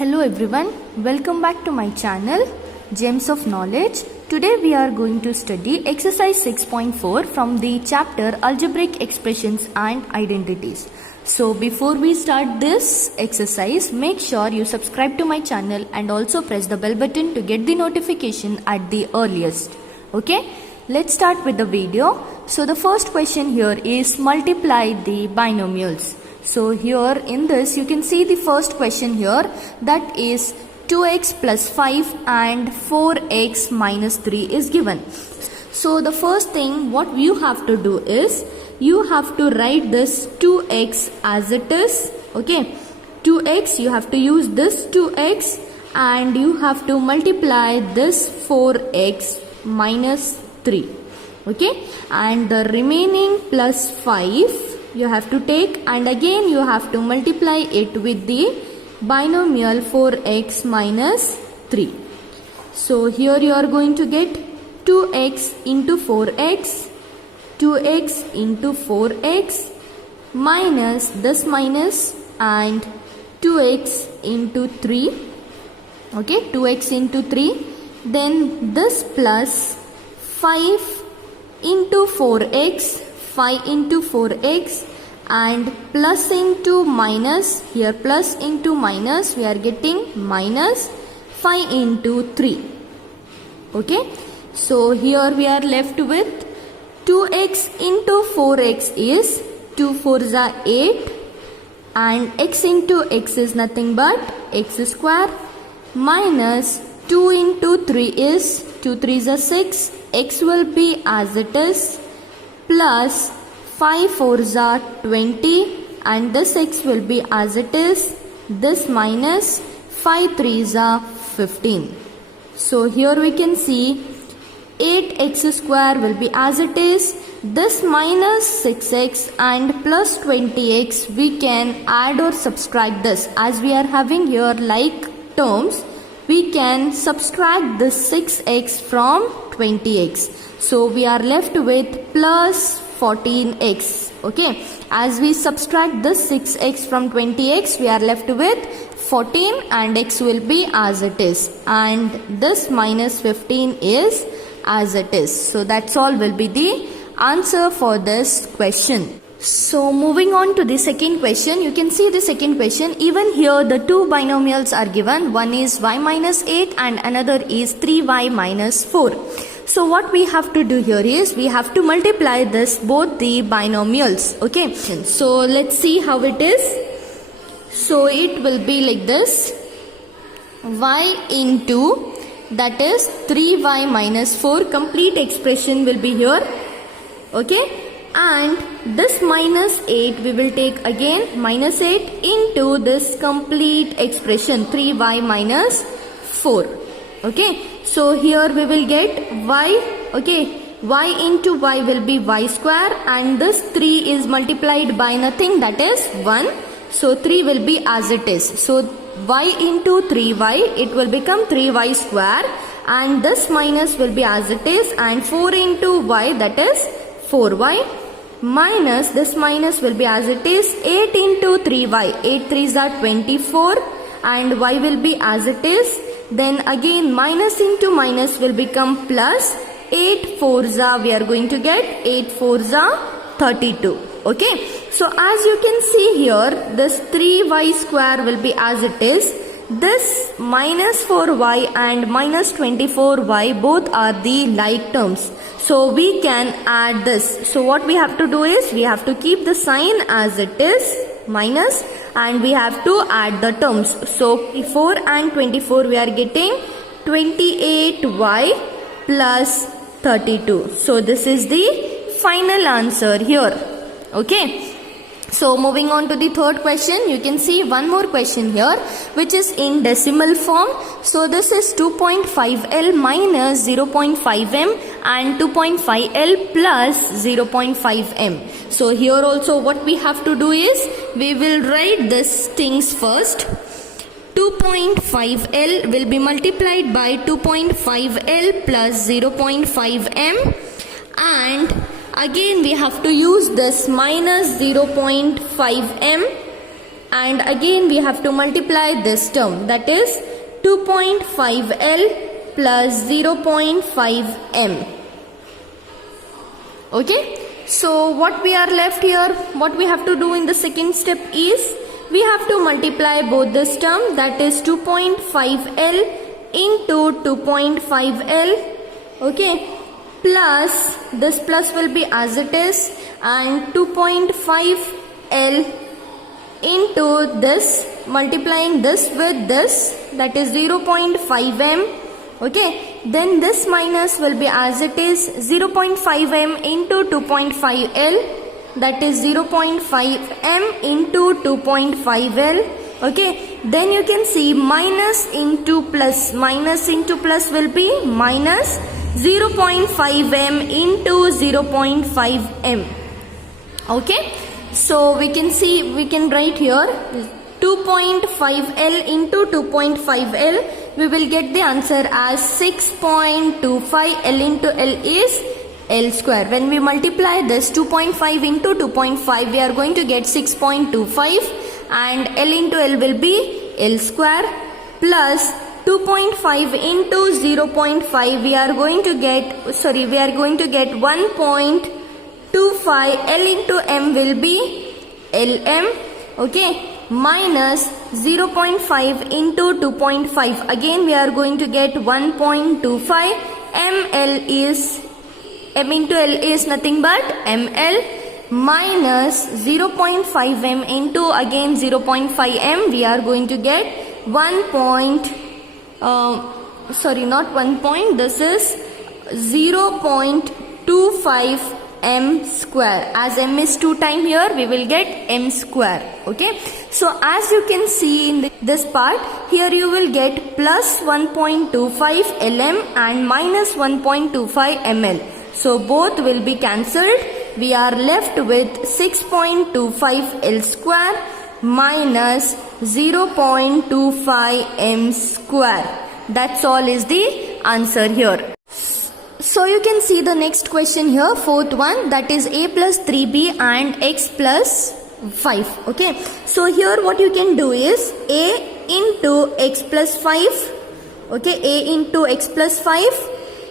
Hello everyone, welcome back to my channel Gems of Knowledge. Today we are going to study exercise 6.4 from the chapter Algebraic Expressions and Identities. So before we start this exercise, make sure you subscribe to my channel and also press the bell button to get the notification at the earliest. Okay, let's start with the video. So the first question here is multiply the binomials. So here in this you can see the first question here, that is 2x plus 5 and 4x minus 3 is given. So the first thing what you have to do is you have to write this 2x as it is. Okay, 2x, you have to use this 2x and you have to multiply this 4x minus 3. Okay, and the remaining plus 5 you have to take and again you have to multiply it with the binomial 4x minus 3. So here you are going to get 2x into 4x, 2x into 4x minus this minus and 2x into 3. Okay, 2x into 3, then this plus 5 into 4x, 5 into 4x and plus into minus, here plus into minus we are getting minus 5 into 3. Okay, so here we are left with 2x into 4x is 2 4s are 8 and x into x is nothing but x square minus 2 into 3 is 2 3s are 6, x will be as it is, plus 5 4s are 20 and this x will be as it is, this minus 5 3s are 15. So here we can see 8x square will be as it is, this minus 6x and plus 20x we can add or subtract this. As we are having here like terms, we can subtract this 6x from 20x. So we are left with plus 14x. Okay, as we subtract this 6x from 20x, we are left with 14 and x will be as it is and this minus 15 is as it is. So that's all will be the answer for this question. So moving on to the second question, you can see the second question. Even here the two binomials are given. One is y minus 8 and another is 3y minus 4. So what we have to do here is we have to multiply this both the binomials. Okay, so let's see how it is. So it will be like this, y into, that is 3y minus 4, complete expression will be here. Okay, and this minus 8 we will take again, minus 8 into this complete expression 3y minus 4. Okay, so here we will get y. Okay, y into y will be y square and this 3 is multiplied by nothing, that is 1. So 3 will be as it is. So y into 3y, it will become 3y square and this minus will be as it is, and 4 into y, that is 4y, minus this minus will be as it is, 8 into 3y, 8 3s are 24 and y will be as it is. Then again minus into minus will become plus, 8 4s are, we are going to get 8 4s are 32. Okay, so as you can see here, this 3y square will be as it is, this minus 4y and minus 24y both are the like terms. So we can add this. So what we have to do is we have to keep the sign as it is, minus, and we have to add the terms. So 4 and 24 we are getting 28y plus 32. So this is the final answer here. Okay, so moving on to the third question, you can see one more question here which is in decimal form. So this is 2.5L minus 0.5M and 2.5L plus 0.5M. So here also what we have to do is we will write these things first. 2.5L will be multiplied by 2.5L plus 0.5M and again we have to use this minus 0.5M and again we have to multiply this term, that is 2.5L plus 0.5M. Okay, so what we are left here, what we have to do in the second step is we have to multiply both this term, that is 2.5L into 2.5L, okay, plus this plus will be as it is, and 2.5L into this, multiplying this with this, that is 0.5M, okay, then this minus will be as it is, 0.5M into 2.5L, that is 0.5M into 2.5L, okay, then you can see minus into plus will be minus 0.5M into 0.5M, okay. So we can see, we can write here 2.5L into 2.5L, we will get the answer as 6.25. L into L is L square. When we multiply this 2.5 into 2.5, we are going to get 6.25, and L into L will be L square, plus 2.5 into 0.5, we are going to get 1.25. L into M will be LM, okay, minus 0.5 into 2.5, again we are going to get 1.25. M into L is nothing but ML, minus 0.5M into again 0.5M, we are going to get this is 0.25 M square. As M is 2 times here, we will get M square, okay. So as you can see in this part, here you will get plus 1.25 LM and minus 1.25 ML. So both will be cancelled. We are left with 6.25 L square minus 0.25 M square. That's all is the answer here. So you can see the next question here, fourth one, that is a plus 3b and x plus 5. Okay, so here what you can do is a into x plus 5, okay, a into x plus 5,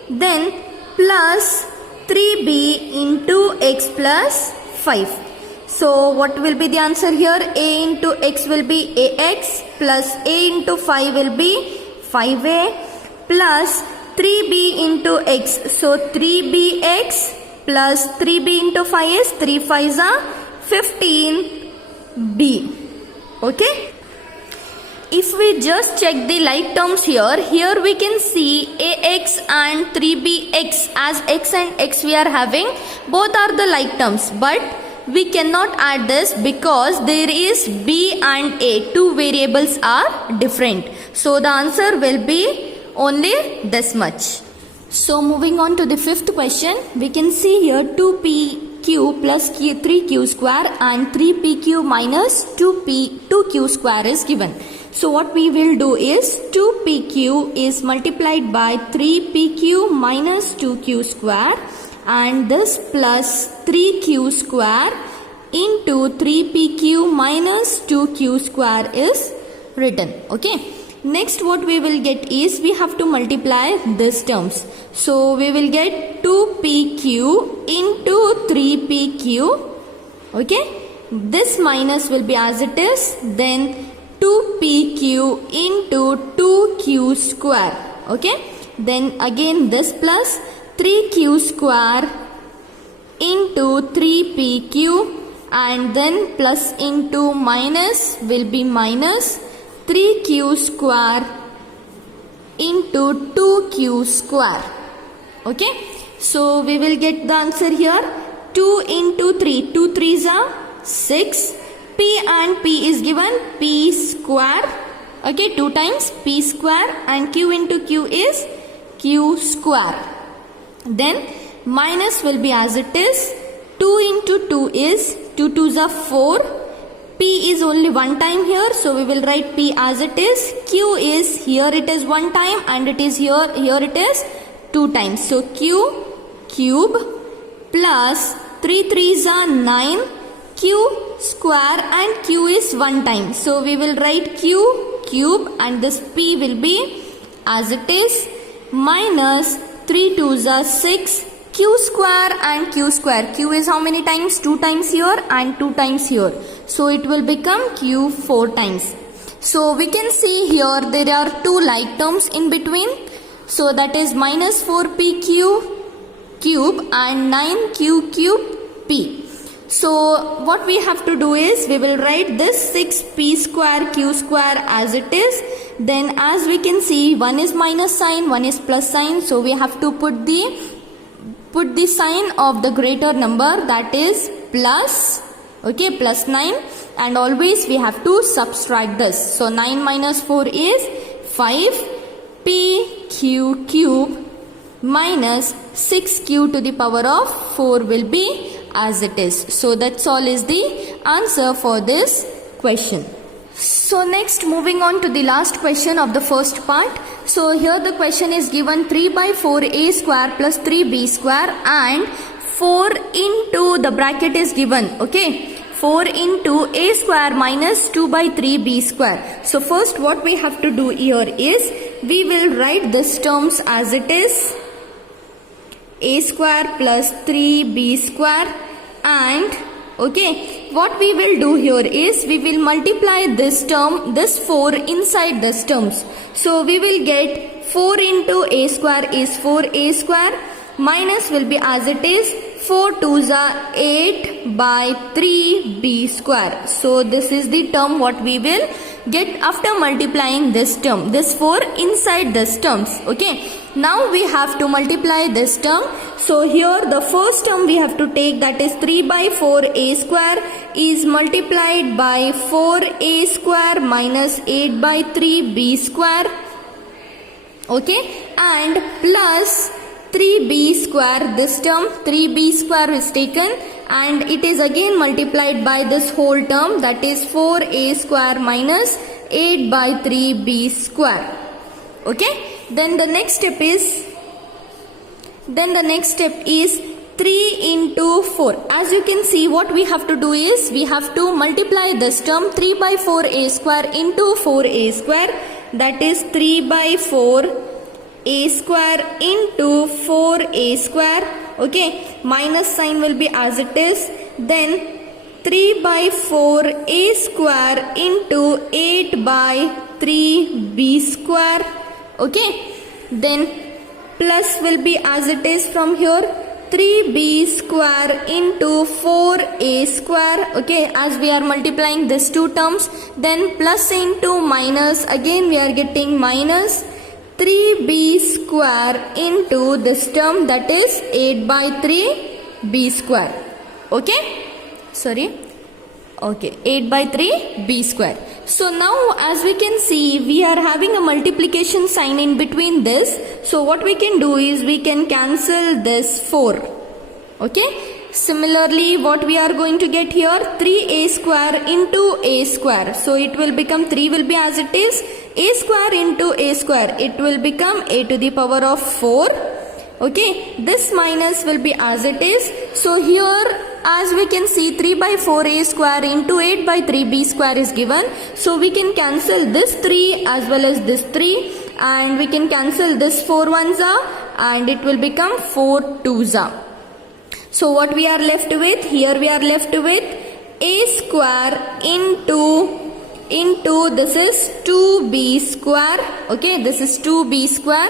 then plus 3b into x plus 5. So what will be the answer here? A into x will be ax, plus a into 5 will be 5a, plus 3b into x, so 3bx plus 3b into 5 is 3 5s are 15b, okay. If we just check the like terms here we can see ax and 3bx, as x and x we are having, both are the like terms, but we cannot add this because there is b and a, two variables are different. So the answer will be only this much. So moving on to the fifth question, we can see here 2pq plus 3q square and 3pq minus 2q square is given. So what we will do is 2pq is multiplied by 3pq minus 2q square, and this plus 3q square into 3pq minus 2q square is written, okay. Next what we will get is we have to multiply these terms. So we will get 2pq into 3pq, okay. This minus will be as it is, then 2pq into 2q square, okay. Then again this plus 3q square into 3pq, and then plus into minus will be minus 3q square into 2q square, okay. So we will get the answer here 2 into 3, 2 3s are 6, p and p is given p square, okay, 2 times p square, and q into q is q square. Then minus will be as it is, 2 into 2 is 2 2s are 4, p is only one time here, so we will write p as it is, q is here it is one time and it is here it is 2 times, so q cube plus 3 3s are 9, q square and q is 1 time. So we will write q cube and this p will be as it is minus 3 2s are 6 q square and q square. Q is how many times? 2 times here and 2 times here. So it will become q 4 times. So we can see here there are two like terms in between. So that is minus 4p cube and 9q cube p. So what we have to do is we will write this 6p square q square as it is. Then as we can see, one is minus sign, one is plus sign. So we have to put the sign of the greater number, that is plus, okay, plus 9, and always we have to subtract this. So 9 minus 4 is 5p cube minus 6q to the power of 4 will be as it is. So that's all is the answer for this question. So next, moving on to the last question of the first part. So here the question is given 3 by 4a square plus 3b square and 4 into the bracket is given, okay, 4 into a square minus 2 by 3b square. So first what we have to do here is we will write this terms as it is, a square plus 3b square, and okay, what we will do here is we will multiply this term, this 4 inside this terms. So we will get 4 into a square is 4a square minus will be as it is 4 2s are 8 by 3b square. So this is the term what we will get after multiplying this term, this 4 inside this terms, okay. Now we have to multiply this term. So here the first term we have to take, that is 3 by 4a square is multiplied by 4a square minus 8 by 3b square, okay, and plus 3b square, this term 3b square is taken and it is again multiplied by this whole term, that is 4a square minus 8 by 3b square, okay. Then the next step is 3 into 4. As you can see, what we have to do is we have to multiply this term 3 by 4a square into 4a square, that is 3 by 4 a square into 4a square, okay, minus sign will be as it is, then 3 by 4a square into 8 by 3b square, okay, then plus will be as it is from here 3b square into 4a square, okay, as we are multiplying these two terms, then plus into minus, again we are getting minus 3b square into this term, that is 8 by 3b square, okay, sorry, okay, 8 by 3b square. So now as we can see, we are having a multiplication sign in between this. So what we can do is we can cancel this 4, okay. Similarly, what we are going to get here, 3a square into a square. So it will become 3 will be as it is, a square into a square, it will become a to the power of 4, okay. This minus will be as it is. So here as we can see 3 by 4a square into 8 by 3b square is given. So we can cancel this 3 as well as this 3 and we can cancel this 4 ones are and it will become 4 twos are. So what we are left with, here we are left with a square into this is 2b square, okay, this is 2b square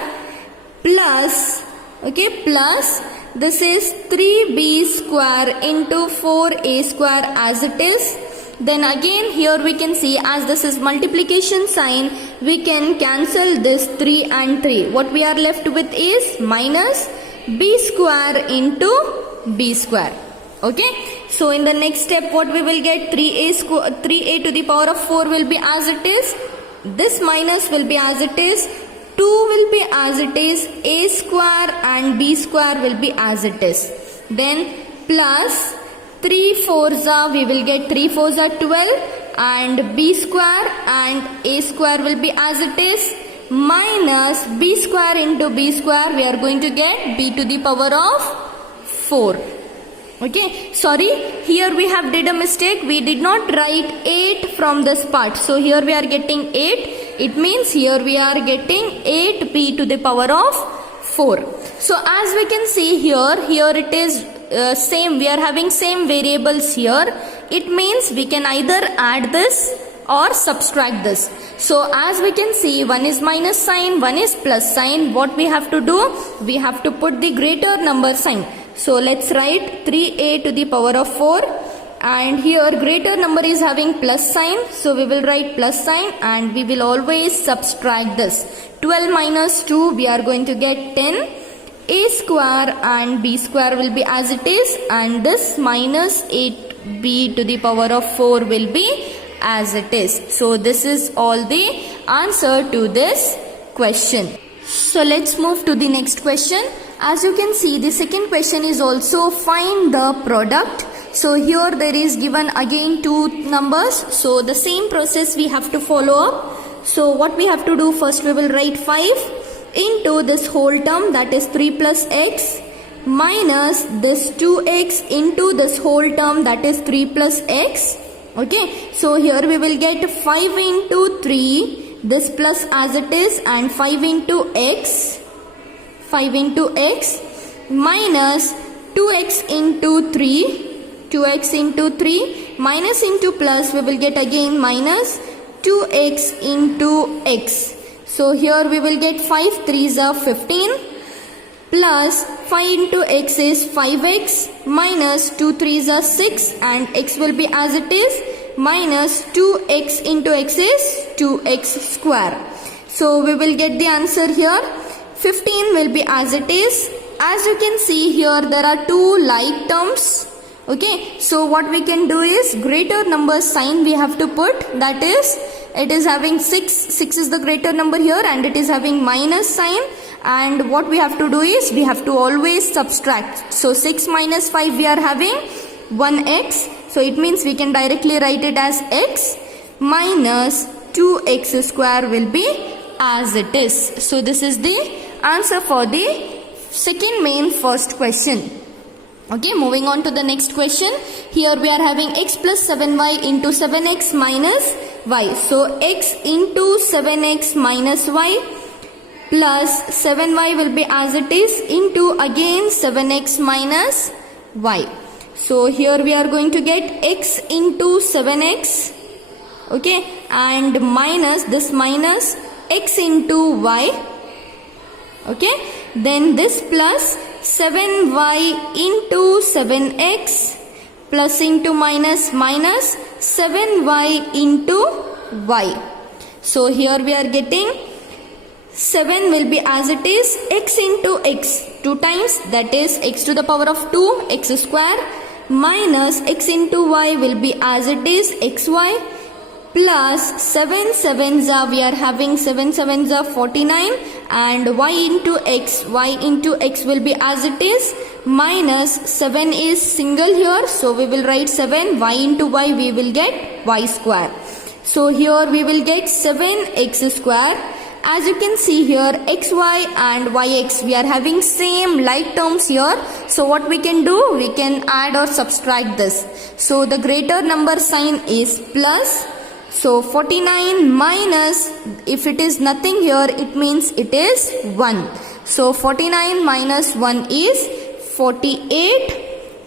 plus, okay, plus this is 3b square into 4a square as it is. Then again here we can see, as this is multiplication sign, we can cancel this 3 and 3. What we are left with is minus b square into b square, okay. So in the next step what we will get, 3a to the power of 4 will be as it is, this minus will be as it is, 2 will be as it is, a square and b square will be as it is, then plus 3 4s are, we will get 3 4s are 12 and b square and a square will be as it is, minus b square into b square, we are going to get b to the power of 4, Okay, sorry, here we have did a mistake. We did not write 8 from this part. So here we are getting 8. It means here we are getting 8b to the power of 4. So as we can see here it is same. We are having same variables here. It means we can either add this or subtract this. So as we can see, one is minus sign, one is plus sign. What we have to do? We have to put the greater number sign. So let's write 3a to the power of 4, and here greater number is having plus sign. So we will write plus sign and we will always subtract this. 12 minus 2, we are going to get 10. A square and b square will be as it is, and this minus 8b to the power of 4 will be as it is. So this is all the answer to this question. So let's move to the next question. As you can see, the second question is also find the product. So here there is given again two numbers. So the same process we have to follow up. So what we have to do, first we will write 5 into this whole term, that is 3 plus x, minus this 2x into this whole term, that is 3 plus x. Okay, so here we will get 5 into 3, this plus as it is, and 5 into x, minus 2x into 3, minus into plus, we will get again minus 2x into x. So here we will get 5 3s are 15, plus 5 into x is 5x, minus 2 3s are 6, and x will be as it is, minus 2x into x is 2x square. So we will get the answer here. 15 will be as it is. As you can see here, there are two like terms. Okay, so what we can do is greater number sign we have to put, that is it is having 6 is the greater number here, and it is having minus sign, and what we have to do is we have to always subtract. So 6 minus 5 we are having 1x, so it means we can directly write it as x, minus 2x square will be as it is. So this is the answer for the second main first question. Okay, moving on to the next question. Here we are having x plus 7y into 7x minus y. So x into 7x minus y plus 7y will be as it is into again 7x minus y. So here we are going to get x into 7x, okay, and minus this minus x into y, okay, then this plus 7y into 7x plus into minus 7y into y. So here we are getting 7 will be as it is, x into x 2 times, that is x to the power of 2 x square, minus x into y will be as it is xy, plus 7 7s are, we are having 7 7s are 49, and y into x will be as it is, minus 7 is single here, so we will write 7, y into y we will get y square. So here we will get 7x square. As you can see here, xy and yx, we are having same like terms here. So what we can do, we can add or subtract this. So the greater number sign is plus. So 49 minus, if it is nothing here, it means it is 1. So 49 minus 1 is 48,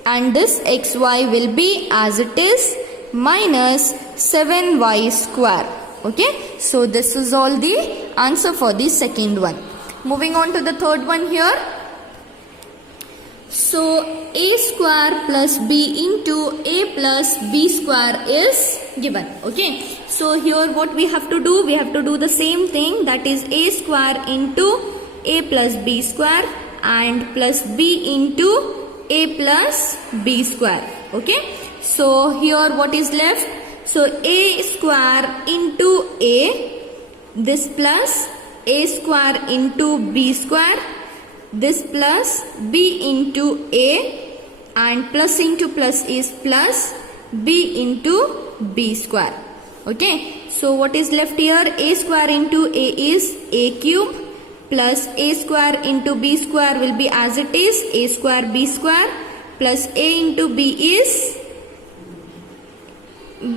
and this xy will be as it is, minus 7y square. Okay, so this is all the answer for the second one. Moving on to the third one here. So a square plus b into a plus b square is given. Okay, so here what we have to do, we have to do the same thing, that is a square into a plus b square and plus b into a plus b square. Okay, so here what is left? So a square into a, this plus a square into b square, this plus b into a, and plus into plus is plus b into b square. Okay, so what is left here? A square into a is a cube, plus a square into b square will be as it is, a square b square, plus a into b is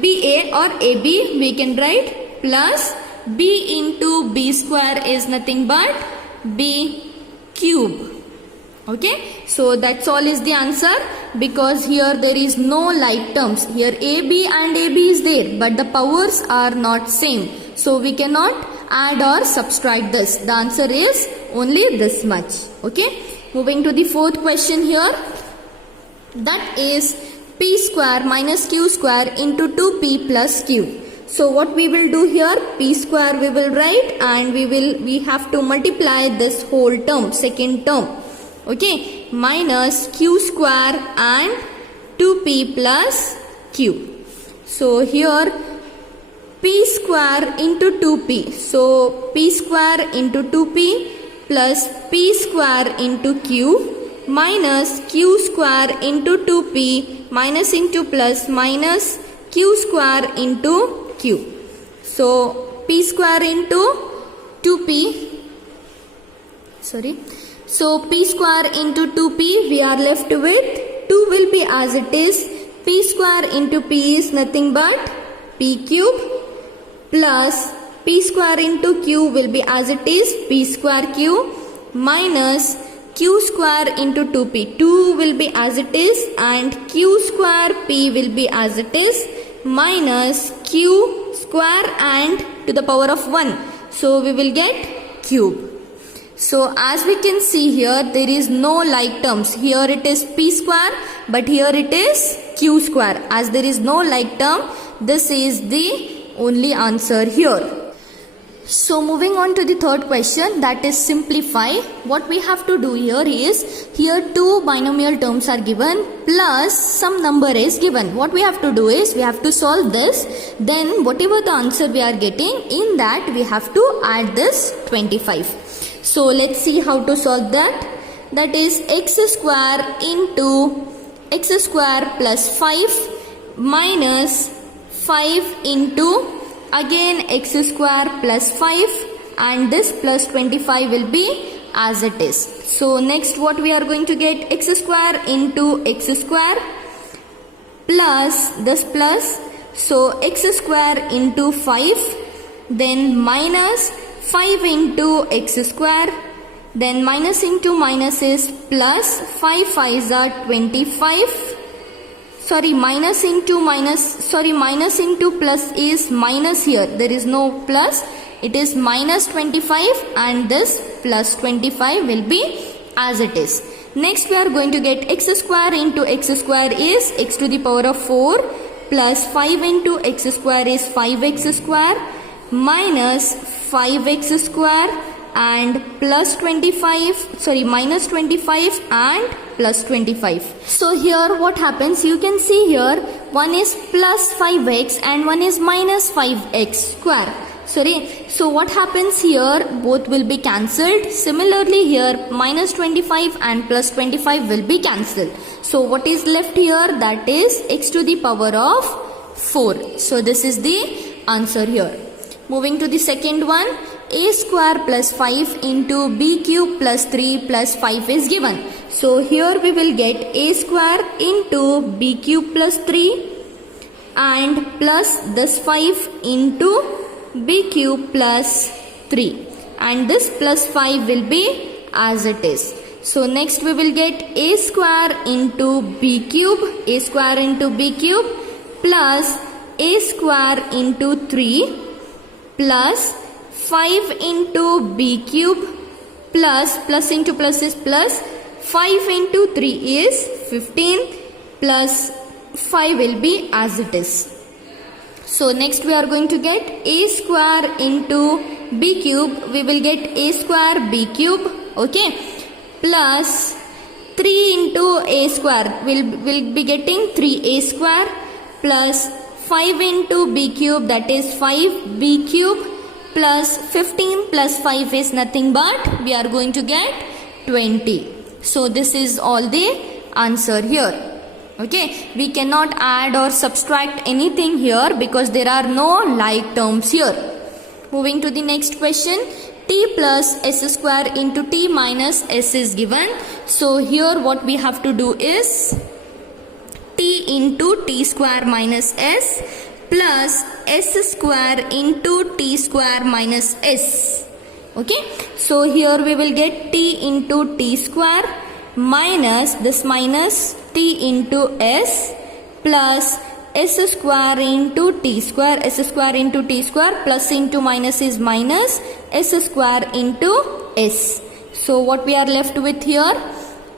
ba or ab, we can write plus b into b square is nothing but b cube. Okay, so that's all is the answer, because here there is no like terms. Here ab and ab is there, but the powers are not same, so we cannot add or subtract this. The answer is only this much. Okay, moving to the fourth question here, that is p square minus q square into 2p plus q. So what we will do here, p square we will write, and we have to multiply this whole term, second term. Okay, minus q square and 2p plus q. So here p square into 2p. So p square into 2p plus p square into q minus q square into 2p minus into plus minus q square into q. So p square into 2p, so p square into 2p, we are left with 2 will be as it is. P square into p is nothing but p cube, plus p square into q will be as it is, p square q, minus q square into 2p. 2 will be as it is, and q square p will be as it is, minus q square and to the power of 1. So we will get cube. So as we can see here, there is no like terms. Here it is p square, but here it is q square. As there is no like term, this is the only answer here. So moving on to the third question, that is simplify. What we have to do here is, here two binomial terms are given plus some number is given. What we have to do is, we have to solve this, then whatever the answer we are getting, in that we have to add this 25. So let's see how to solve that. That is x square into x square plus 5 minus 5 into again x square plus 5, and this plus 25 will be as it is. So next what we are going to get, x square into x square plus this plus, so x square into 5, then minus 5 into x square, then minus into minus is plus, 5 5s are 25. Minus into plus is minus here. There is no plus. It is minus 25, and this plus 25 will be as it is. Next we are going to get x square into x square is x to the power of 4 plus 5 into x square is 5x square minus 5x square and plus 25, minus 25 and plus 25. So here what happens, you can see here one is plus 5x and one is minus 5x square. So what happens here, both will be cancelled. Similarly here minus 25 and plus 25 will be cancelled. So what is left here, that is x to the power of 4. So this is the answer here. Moving to the second one, a square plus 5 into b cube plus 3 plus 5 is given. So here we will get a square into b cube plus 3 and plus this 5 into b cube plus 3, and this plus 5 will be as it is. So next we will get a square into b cube, a square into b cube plus a square into 3 plus 5 into b cube plus into plus is plus, 5 into 3 is 15 plus 5 will be as it is. So next we are going to get a square into b cube, we will get a square b cube, okay, plus 3 into a square, we'll be getting 3a square plus 5 into b cube, that is 5b cube plus 15 plus 5 is nothing but we are going to get 20. So this is all the answer here. Okay, we cannot add or subtract anything here because there are no like terms here. Moving to the next question, t plus s square into t minus s is given. So here what we have to do is, t into t square minus s plus s square into t square minus s. Okay, so here we will get t into t square minus this minus t into s plus s square into t square, s square into t square, plus into minus is minus, s square into s. So what we are left with here,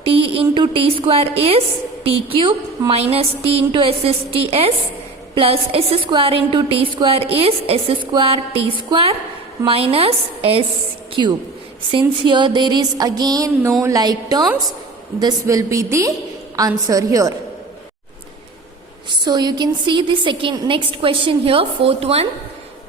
t into t square is t cube minus t into s is ts plus s square into t square is s square t square minus s cube. Since here there is again no like terms, this will be the answer here. So you can see the next question here, fourth one.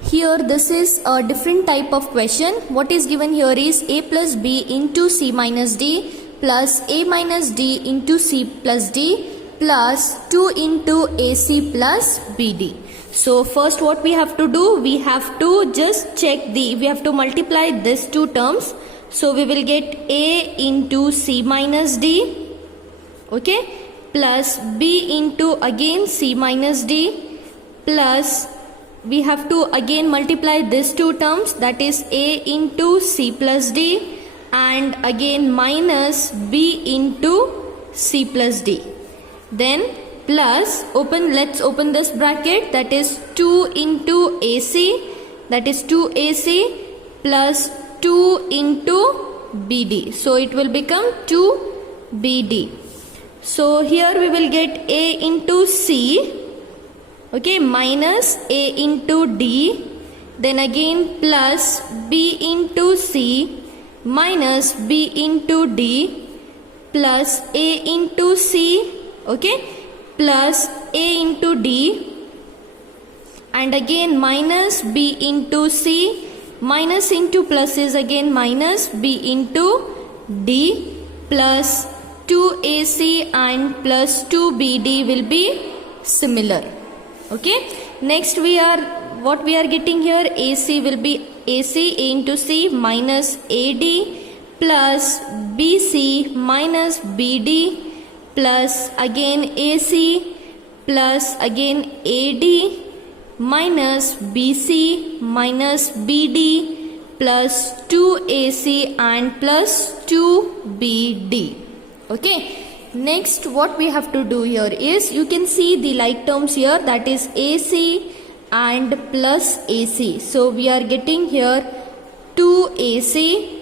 Here this is a different type of question. What is given here is a plus b into c minus d plus a minus d into c plus d plus 2 into ac plus bd. So first what we have to do, we have to just check we have to multiply these two terms. So we will get a into c minus d, okay, plus b into again c minus d, plus we have to again multiply these two terms, that is a into c plus d and again minus b into c plus d. Then plus let's open this bracket, that is 2 into ac, that is 2ac plus 2 into bd. So it will become 2bd. So here we will get a into c, okay, minus a into d, then again plus b into c minus b into d plus a into c, okay, plus a into d and again minus b into c, minus into plus is again minus b into d plus 2ac and plus 2bd will be similar. Okay, next what we are getting here, ac will be ac, a into c minus ad plus bc minus bd plus again ac plus again ad minus bc minus bd plus 2ac and plus 2bd. Okay, next what we have to do here is, you can see the like terms here, that is ac and plus ac. So we are getting here 2ac,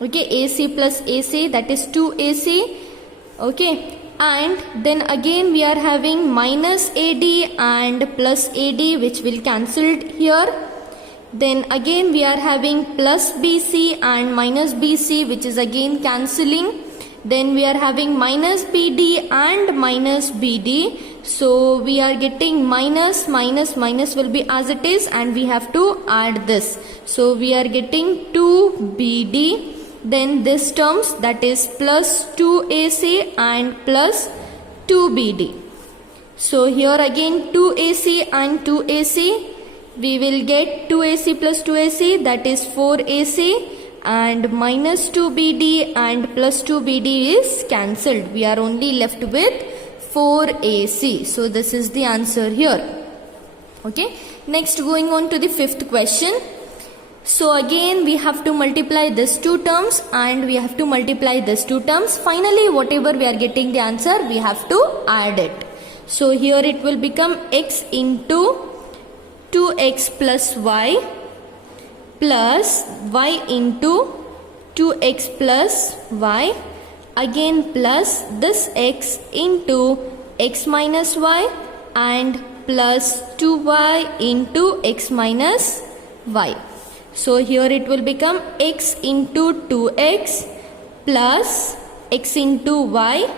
okay, ac plus ac, that is 2ac, okay, and then again we are having minus ad and plus ad, which will cancel here. Then again we are having plus bc and minus bc, which is again cancelling. Then we are having minus bd and minus bd. So we are getting minus will be as it is and we have to add this. So we are getting 2bd. Then this terms, that is plus 2ac and plus 2bd. So here again 2ac and 2ac, we will get 2ac plus 2ac, that is 4ac, and minus 2bd and plus 2bd is cancelled. We are only left with 4ac. So this is the answer here. Okay, next going on to the fifth question. So again we have to multiply these two terms and we have to multiply these two terms. Finally whatever we are getting the answer, we have to add it. So here it will become x into 2x plus y plus y into 2x plus y, again plus this x into x minus y and plus 2y into x minus y. So here it will become x into 2x plus x into y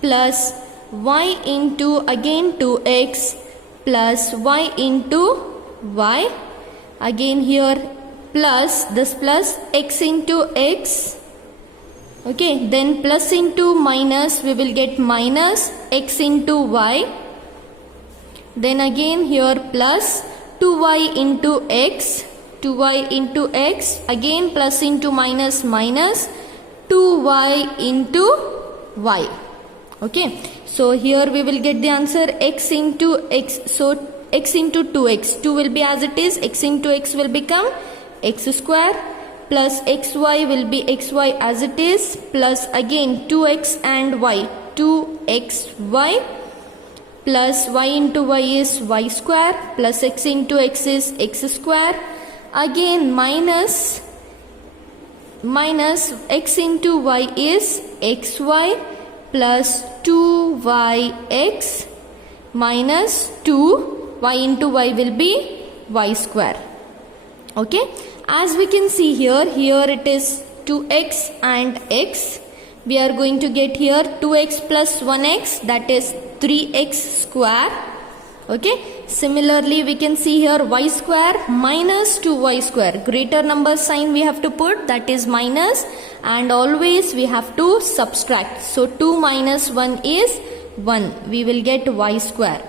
plus y into again 2x plus y into y, again here plus this plus x into x, okay, then plus into minus, we will get minus x into y, then again here plus 2y into x, 2y into x, again plus into minus minus 2y into y. Okay, so here we will get the answer x into x. So x into 2x, 2 will be as it is, x into x will become x square, plus xy will be xy as it is, plus again 2x and y, 2xy, plus y into y is y square, plus x into x is x square, again minus x into y is xy, plus 2yx minus 2 y into y will be y square. Okay, as we can see here it is 2x and x. We are going to get here 2x plus 1x, that is 3x square. Okay, similarly we can see here y square minus 2y square. Greater number sign we have to put, that is minus, and always we have to subtract. So 2 minus 1 is 1. We will get y square.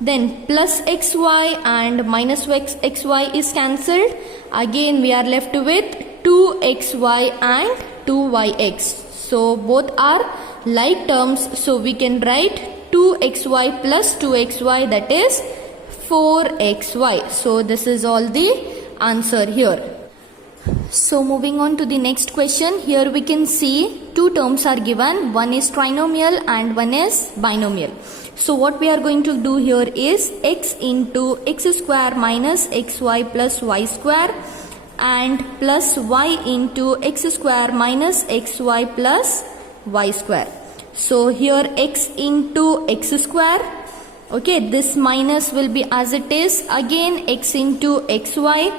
Then plus xy and minus xy is cancelled. Again we are left with 2xy and 2yx. So both are like terms. So we can write 2xy plus 2xy, that is 4xy. So this is all the answer here. So moving on to the next question. Here we can see two terms are given. One is trinomial and one is binomial. So what we are going to do here is x into x square minus xy plus y square and plus y into x square minus xy plus y square. So here x into x square, okay, this minus will be as it is, again x into xy,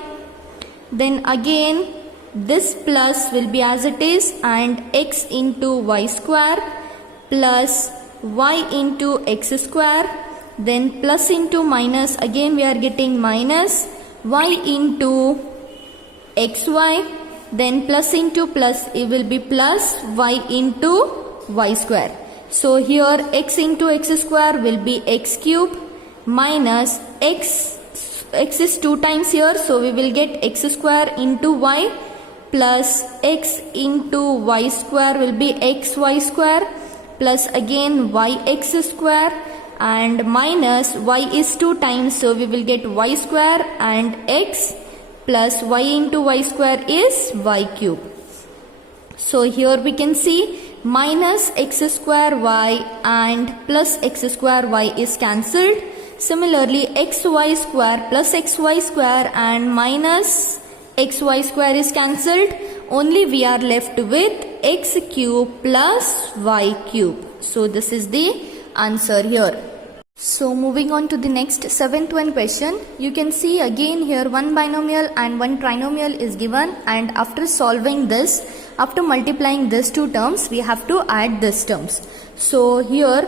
then again this plus will be as it is, and x into y square plus y into x square, then plus into minus, again we are getting minus y into xy, then plus into plus, it will be plus y into y square. So here x into x square will be x cube minus x is 2 times here, so we will get x square into y plus x into y square will be xy square plus again yx square and minus y is 2 times, so we will get y square and x plus y into y square is y cube. So here we can see minus x square y and plus x square y is cancelled. Similarly xy square plus xy square and minus xy square is cancelled. Only we are left with x cube plus y cube. So this is the answer here. So moving on to the next 7th one question. You can see again here one binomial and one trinomial is given, and after solving this, after multiplying these two terms, we have to add these terms. So here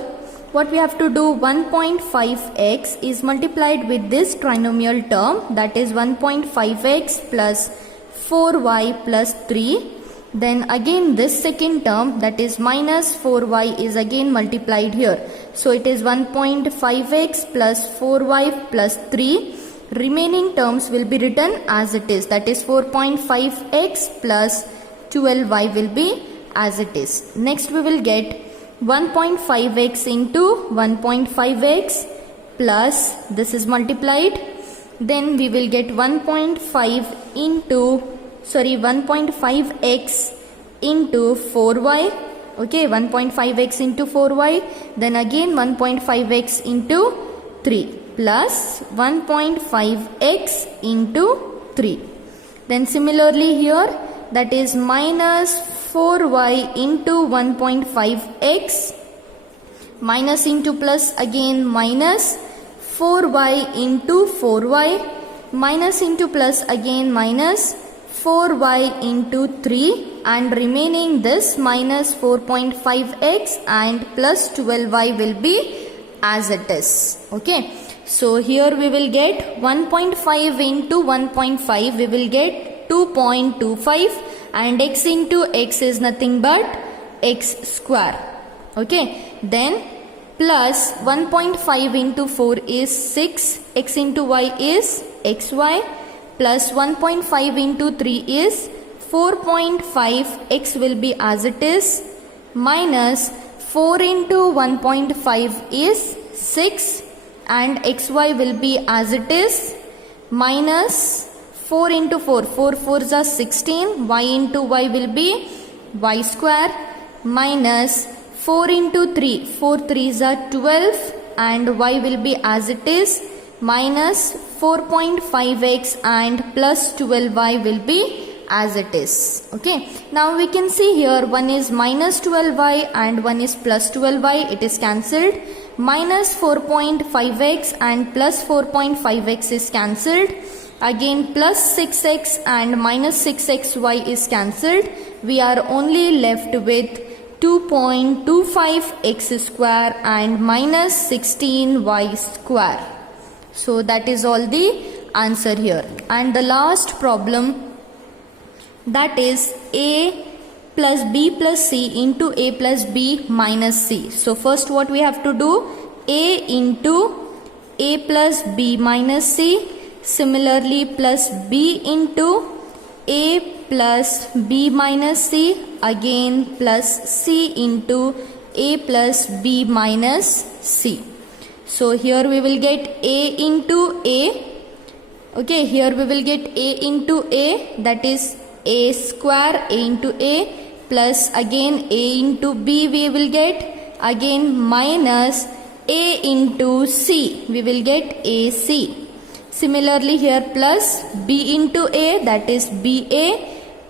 what we have to do, 1.5x is multiplied with this trinomial term, that is 1.5x plus 4y plus 3. Then again this second term, that is minus 4y, is again multiplied here. So it is 1.5x plus 4y plus 3. Remaining terms will be written as it is, that is 4.5x plus 12y will be as it is. Next we will get 1.5x into 1.5x plus, this is multiplied. Then we will get 1.5x into 4y. Okay, 1.5x into 4y. Then again 1.5x into 3 plus 1.5x into 3. Then similarly here, that is minus 4y into 1.5x, minus into plus, again minus 4y into 4y, minus into plus, again minus 4y into 3, and remaining this minus 4.5x and plus 12y will be as it is. Okay, so here we will get 1.5 into 1.5, we will get 2.25, and x into x is nothing but x square. Okay, then plus 1.5 into 4 is 6, x into y is xy, plus 1.5 into 3 is 4.5, x will be as it is, minus 4 into 1.5 is 6 and xy will be as it is, minus 4 into 4, 4 4s are 16, y into y will be y square, minus 4 into 3, 4 3s are 12 and y will be as it is, minus 4.5x and plus 12y will be as it is. Okay, now we can see here one is minus 12y and one is plus 12y, it is cancelled. Minus 4.5x and plus 4.5x is cancelled. Again plus 6x and minus 6xy is cancelled. We are only left with 2.25x square and minus 16y square. So that is all the answer here. And the last problem, that is a plus b plus c into a plus b minus c. So first what we have to do, a into a plus b minus c, similarly plus b into a plus b minus c, again plus c into a plus b minus c. So here we will get a into a, okay, here we will get a into a, that is a square, a into a, plus again a into b we will get, again minus a into c, we will get ac. Similarly here plus b into a, that is ba,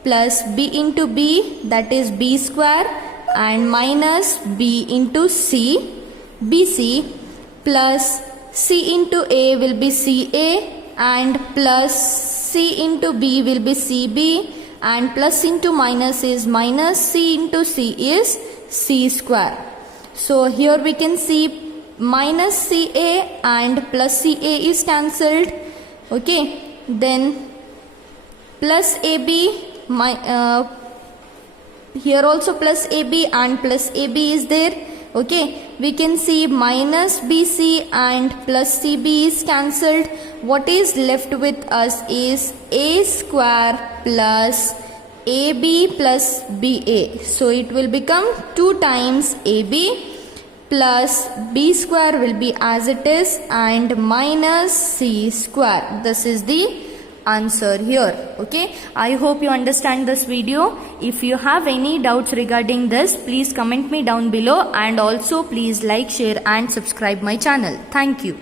plus b into b, that is b square, and minus b into c, bc, plus c into a will be ca, and plus c into b will be cb, and plus into minus is minus, c into c is c square. So here we can see minus ca and plus ca is cancelled. Okay, then plus ab, here also plus ab and plus ab is there. Okay, we can see minus bc and plus cb is cancelled. What is left with us is a square plus ab plus ba. So it will become 2 times ab plus b square will be as it is, and minus c square. This is the answer here. Okay, I hope you understand this video. If you have any doubts regarding this, please comment me down below, and also please like, share and subscribe my channel. Thank you.